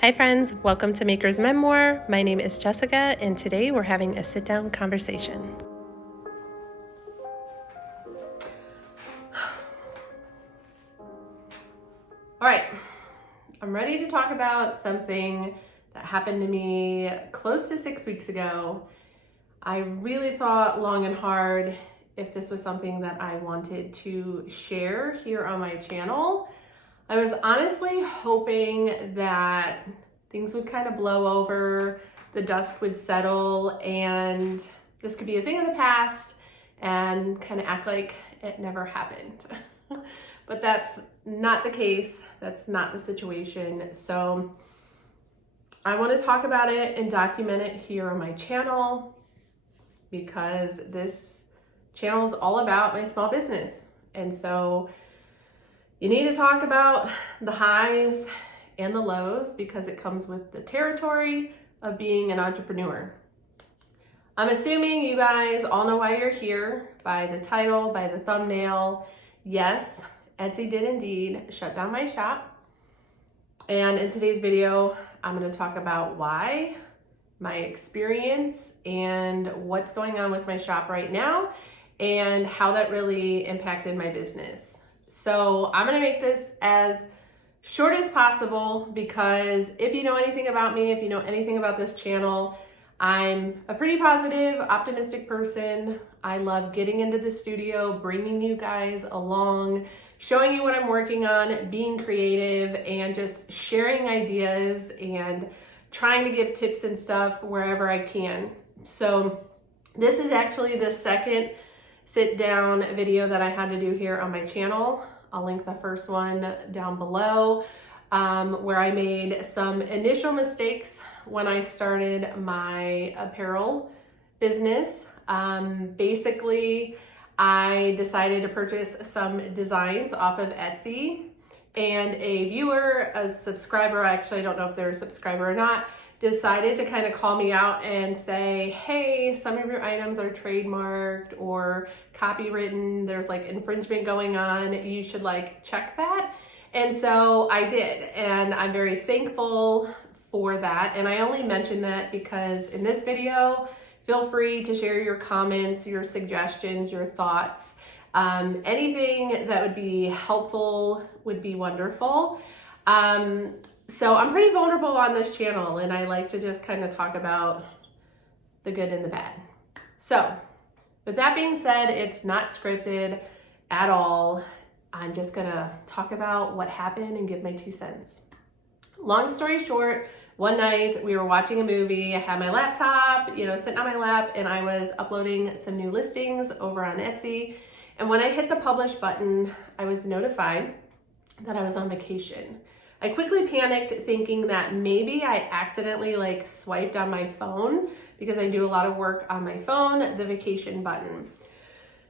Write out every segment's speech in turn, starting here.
Hi friends, welcome to Maker's Memoir. My name is Jessica and today we're having a sit-down conversation. All right, I'm ready to talk about something that happened to me close to 6 weeks ago. I really thought long and hard if this was something that I wanted to share here on my channel. I was honestly hoping that things would kind of blow over, the dust would settle, and this could be a thing of the past and kind of act like it never happened. But that's not the case. That's not the situation. So I want to talk about it and document it here on my channel because this channel is all about my small business. And so you need to talk about the highs and the lows because it comes with the territory of being an entrepreneur. I'm assuming you guys all know why you're here by the title, by the thumbnail. Yes, Etsy did indeed shut down my shop. And in today's video, I'm going to talk about why, my experience, and what's going on with my shop right now, and how that really impacted my business. So I'm going to make this as short as possible because if you know anything about me, if you know anything about this channel, I'm a pretty positive, optimistic person. I love getting into the studio, bringing you guys along, showing you what I'm working on, being creative, and just sharing ideas and trying to give tips and stuff wherever I can. So this is actually the second sit down video that I had to do here on my channel. I'll link the first one down below, where I made some initial mistakes when I started my apparel business. Basically, I decided to purchase some designs off of Etsy, and a viewer, a subscriber, actually I don't know if they're a subscriber or not, decided to kind of call me out and say, hey, some of your items are trademarked or copywritten, there's like infringement going on, you should like check that. And so I did, and I'm very thankful for that. And I only mention that because in this video, feel free to share your comments, your suggestions, your thoughts. Anything that would be helpful would be wonderful. So I'm pretty vulnerable on this channel, and I like to just kind of talk about the good and the bad. So with that being said, it's not scripted at all. I'm just gonna talk about what happened and give my 2 cents. Long story short, one night we were watching a movie. I had my laptop, sitting on my lap, and I was uploading some new listings over on Etsy. And when I hit the publish button, I was notified that I was on vacation. I quickly panicked thinking that maybe I accidentally swiped on my phone because I do a lot of work on my phone, the vacation button.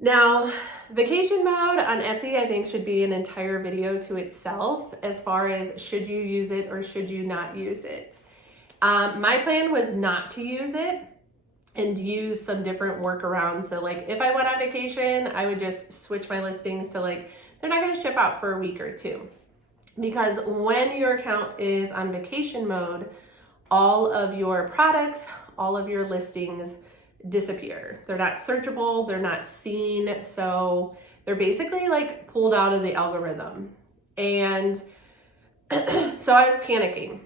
Now, vacation mode on Etsy, I think should be an entire video to itself as far as should you use it or should you not use it. My plan was not to use it and use some different workarounds. So if I went on vacation, I would just switch my listings to they're not gonna ship out for a week or two. Because when your account is on vacation mode, all of your products, all of your listings disappear. They're not searchable, they're not seen, so they're basically pulled out of the algorithm. And so I was panicking.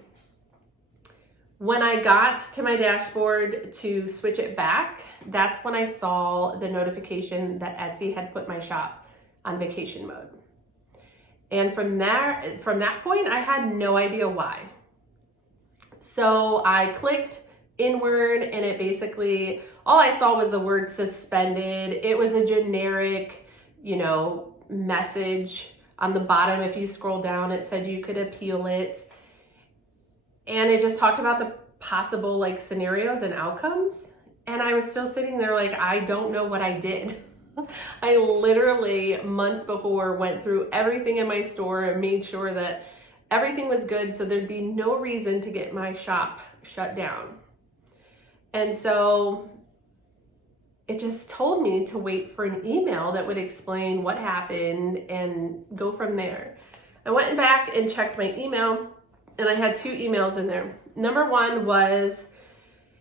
When I got to my dashboard to switch it back, that's when I saw the notification that Etsy had put my shop on vacation mode. And from that point, I had no idea why. So I clicked inward, and it basically, all I saw was the word suspended. It was a generic, message on the bottom. If you scroll down, it said you could appeal it. And it just talked about the possible scenarios and outcomes. And I was still sitting there I don't know what I did. I literally months before went through everything in my store and made sure that everything was good so there'd be no reason to get my shop shut down. And so it just told me to wait for an email that would explain what happened and go from there. I went back and checked my email and I had 2 emails in there. Number one was,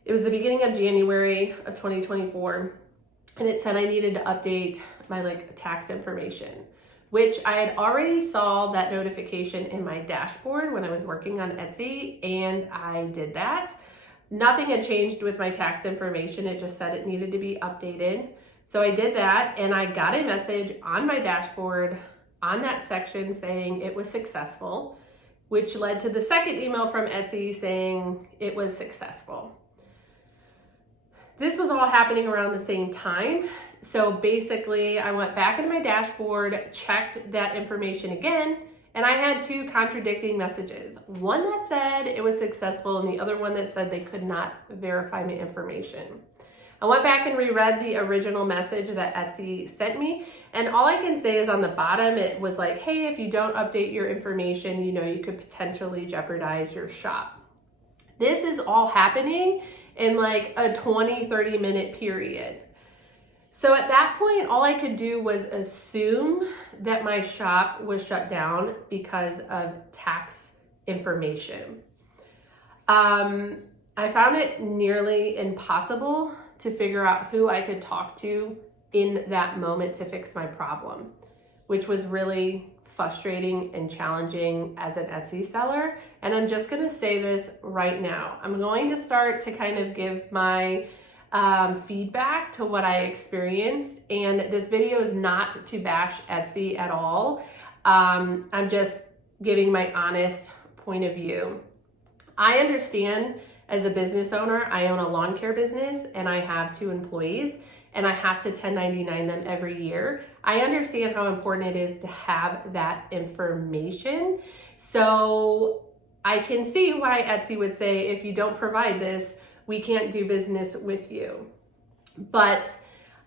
it was the beginning of January of 2024, and it said I needed to update my tax information, which I had already saw that notification in my dashboard when I was working on Etsy, and I did that. Nothing had changed with my tax information. It just said it needed to be updated. So I did that, and I got a message on my dashboard on that section saying it was successful, which led to the second email from Etsy saying it was successful. This was all happening around the same time. So basically, I went back into my dashboard, checked that information again, and I had 2 contradicting messages. One that said it was successful and the other one that said they could not verify my information. I went back and reread the original message that Etsy sent me, and all I can say is on the bottom, it was like, hey, if you don't update your information, you could potentially jeopardize your shop. This is all happening in a 20-30 minute period. So at that point, all I could do was assume that my shop was shut down because of tax information. I found it nearly impossible to figure out who I could talk to in that moment to fix my problem, which was really frustrating and challenging as an Etsy seller. And I'm just gonna say this right now. I'm going to start to kind of give my feedback to what I experienced. And this video is not to bash Etsy at all. I'm just giving my honest point of view. I understand as a business owner, I own a lawn care business and I have 2 employees and I have to 1099 them every year. I understand how important it is to have that information. So I can see why Etsy would say, if you don't provide this, we can't do business with you. But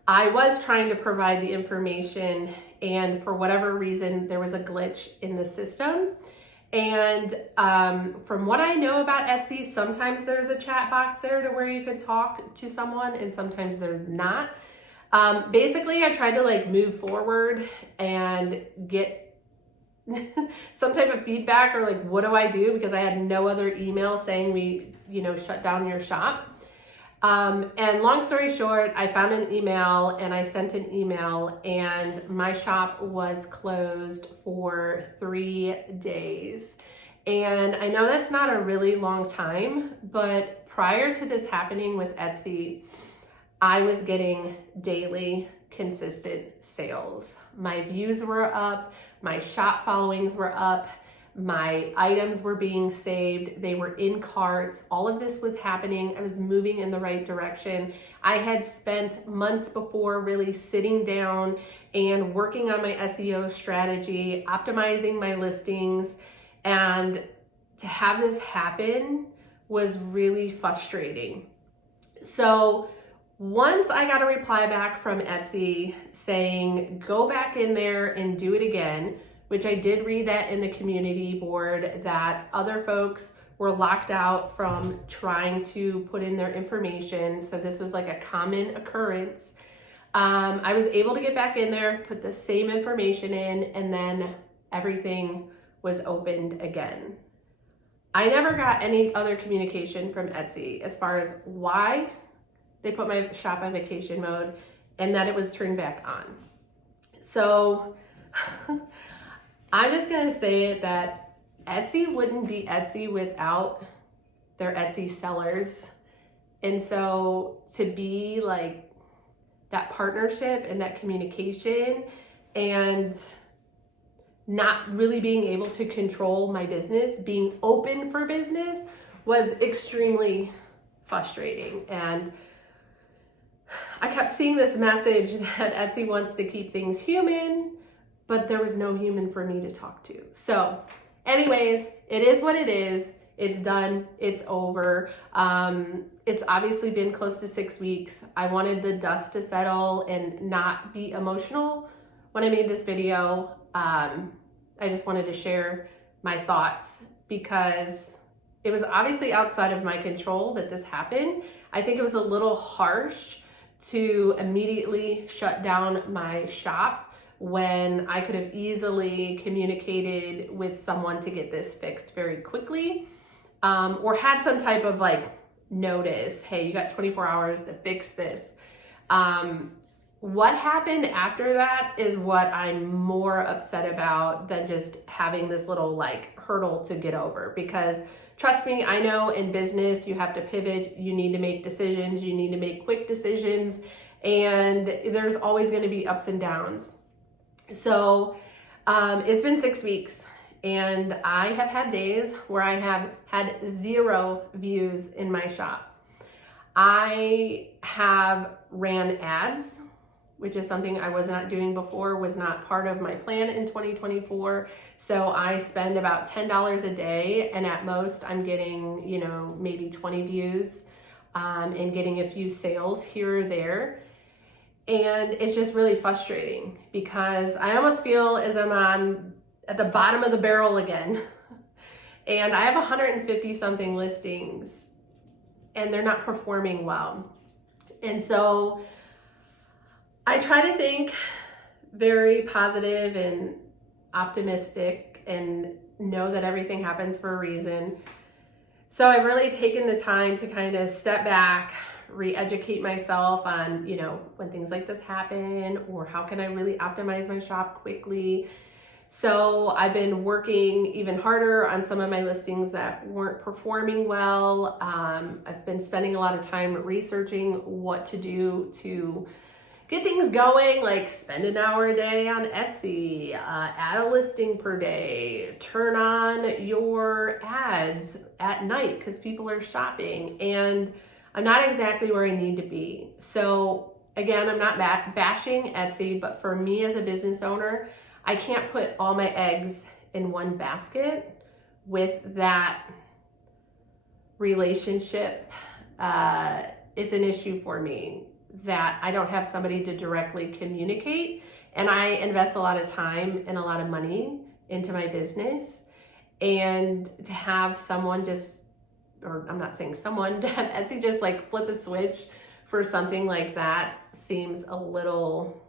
I was trying to provide the information, and for whatever reason, there was a glitch in the system. And from what I know about Etsy, sometimes there's a chat box there to where you could talk to someone, and sometimes there's not. Basically, I tried to move forward and get some type of feedback, or what do I do? Because I had no other email saying we, shut down your shop. And long story short, I found an email and I sent an email, and my shop was closed for 3 days. And I know that's not a really long time, but prior to this happening with Etsy, I was getting daily consistent sales. My views were up, my shop followings were up, my items were being saved, they were in carts, all of this was happening. I was moving in the right direction. I had spent months before really sitting down and working on my SEO strategy, optimizing my listings, and to have this happen was really frustrating. So once I got a reply back from Etsy saying, go back in there and do it again, which I did read that in the community board, that other folks were locked out from trying to put in their information. So this was a common occurrence. I was able to get back in there, put the same information in, and then everything was opened again. I never got any other communication from Etsy as far as why they put my shop on vacation mode and that it was turned back on. So I'm just gonna say that Etsy wouldn't be Etsy without their Etsy sellers. And so to be that partnership and that communication and not really being able to control my business, being open for business, was extremely frustrating. And I kept seeing this message that Etsy wants to keep things human, but there was no human for me to talk to. So anyways, it is what it is. It's done, it's over. It's obviously been close to 6 weeks. I wanted the dust to settle and not be emotional when I made this video. I just wanted to share my thoughts because it was obviously outside of my control that this happened. I think it was a little harsh to immediately shut down my shop when I could have easily communicated with someone to get this fixed very quickly, or had some type of like notice, hey, you got 24 hours to fix this. What happened after that is what I'm more upset about than just having this little like hurdle to get over, because trust me, I know in business you have to pivot, you need to make decisions, you need to make quick decisions, and there's always going to be ups and downs. So it's been 6 weeks and I have had days where I have had 0 views in my shop. I have ran ads, which is something I was not doing before, was not part of my plan in 2024. So I spend about $10 a day, and at most I'm getting, maybe 20 views and getting a few sales here or there. And it's just really frustrating because I almost feel as I'm at the bottom of the barrel again. And I have 150 something listings and they're not performing well. And so I try to think very positive and optimistic and know that everything happens for a reason. So I've really taken the time to kind of step back, re-educate myself on, when things like this happen, or how can I really optimize my shop quickly. So I've been working even harder on some of my listings that weren't performing well. I've been spending a lot of time researching what to do to get things going, like spend an hour a day on Etsy, add a listing per day, turn on your ads at night because people are shopping, and I'm not exactly where I need to be. So again, I'm not bashing Etsy, but for me as a business owner, I can't put all my eggs in one basket with that relationship. It's an issue for me that I don't have somebody to directly communicate, and I invest a lot of time and a lot of money into my business, and to have someone I'm not saying someone, to have Etsy just like flip a switch for something like that seems a little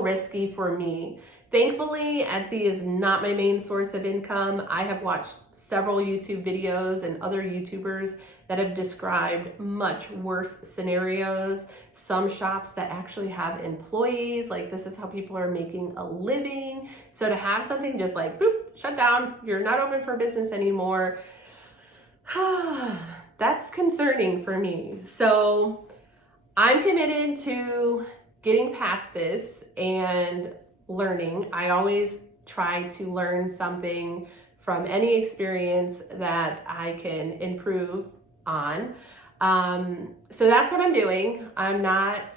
risky for me. Thankfully, Etsy is not my main source of income. I have watched several YouTube videos and other YouTubers that have described much worse scenarios. Some shops that actually have employees, like this is how people are making a living. So to have something just like, boop, shut down, you're not open for business anymore, that's concerning for me. So I'm committed to getting past this and learning. I always try to learn something from any experience that I can improve on. So that's what I'm doing. I'm not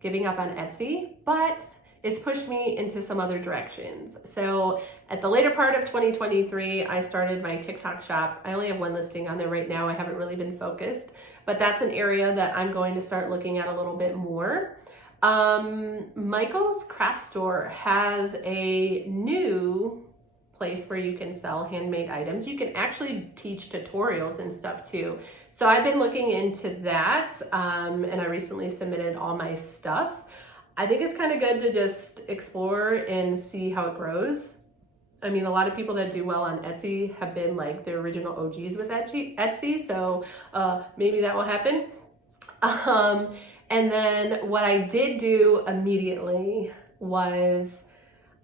giving up on Etsy, but it's pushed me into some other directions. So at the later part of 2023, I started my TikTok shop. I only have 1 listing on there right now. I haven't really been focused, but that's an area that I'm going to start looking at a little bit more. Michael's Craft Store has a new place where you can sell handmade items. You can actually teach tutorials and stuff too. So I've been looking into that, and I recently submitted all my stuff. I think it's kind of good to just explore and see how it grows. I mean, a lot of people that do well on Etsy have been like the original OGs with Etsy, so maybe that will happen. And then what I did do immediately was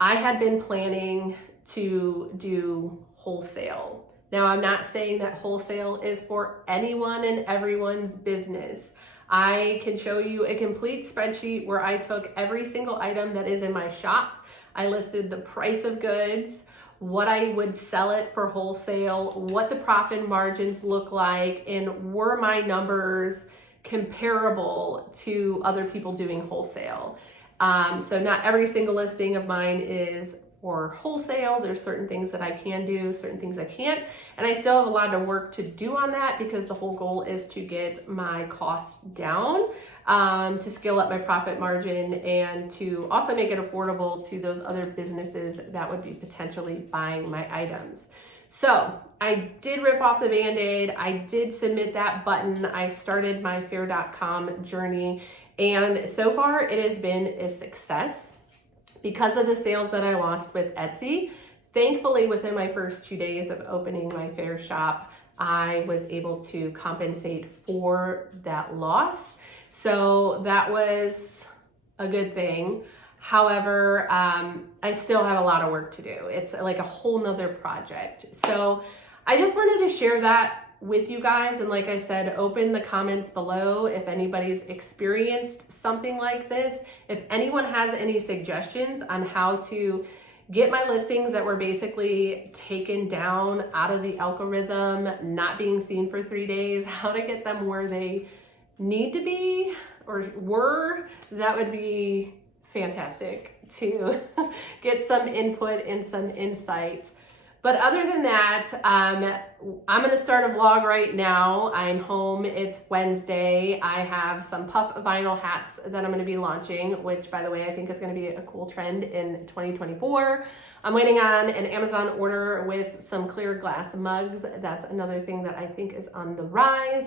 I had been planning to do wholesale. Now, I'm not saying that wholesale is for anyone and everyone's business. I can show you a complete spreadsheet where I took every single item that is in my shop. I listed the price of goods, what I would sell it for wholesale, what the profit margins look like, and were my numbers comparable to other people doing wholesale. So not every single listing of mine is for wholesale. There's certain things that I can do, certain things I can't. And I still have a lot of work to do on that because the whole goal is to get my costs down, to scale up my profit margin, and to also make it affordable to those other businesses that would be potentially buying my items. So I did rip off the Band-Aid. I did submit that button. I started my fair.com journey, And so far it has been a success because of the sales that I lost with Etsy. Thankfully, within my first 2 days of opening my fair shop, I was able to compensate for that loss. So that was a good thing. However, I still have a lot of work to do. It's like a whole nother project. So I just wanted to share that with you guys. And like I said, open the comments below if anybody's experienced something like this. If anyone has any suggestions on how to get my listings that were basically taken down out of the algorithm, not being seen for 3 days, how to get them where they need to be or were, that would be fantastic to get some input and some insight. But other than that, I'm gonna start a vlog right now. I'm home, it's Wednesday. I have some puff vinyl hats that I'm gonna be launching, which by the way, I think is gonna be a cool trend in 2024. I'm waiting on an Amazon order with some clear glass mugs. That's another thing that I think is on the rise.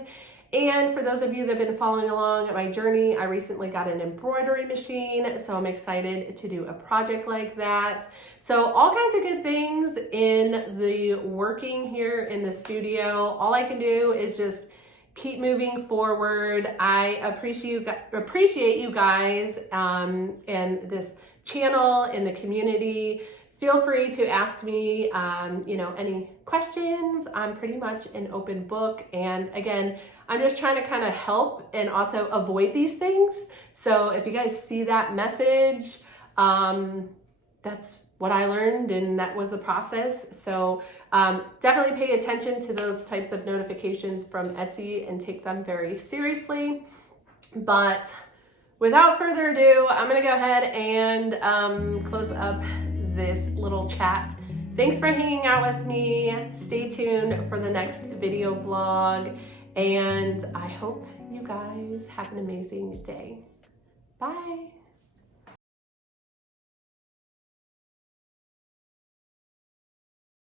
And for those of you that have been following along my journey, I recently got an embroidery machine, so I'm excited to do a project like that. So all kinds of good things in the working here in the studio. All I can do is just keep moving forward. I appreciate you guys and this channel and the community. Feel free to ask me, any questions. I'm pretty much an open book. And again, I'm just trying to kind of help and also avoid these things. So if you guys see that message, that's what I learned and that was the process. So definitely pay attention to those types of notifications from Etsy and take them very seriously. But without further ado, I'm gonna go ahead and close up this little chat. Thanks for hanging out with me. Stay tuned for the next video vlog. And I hope you guys have an amazing day. Bye.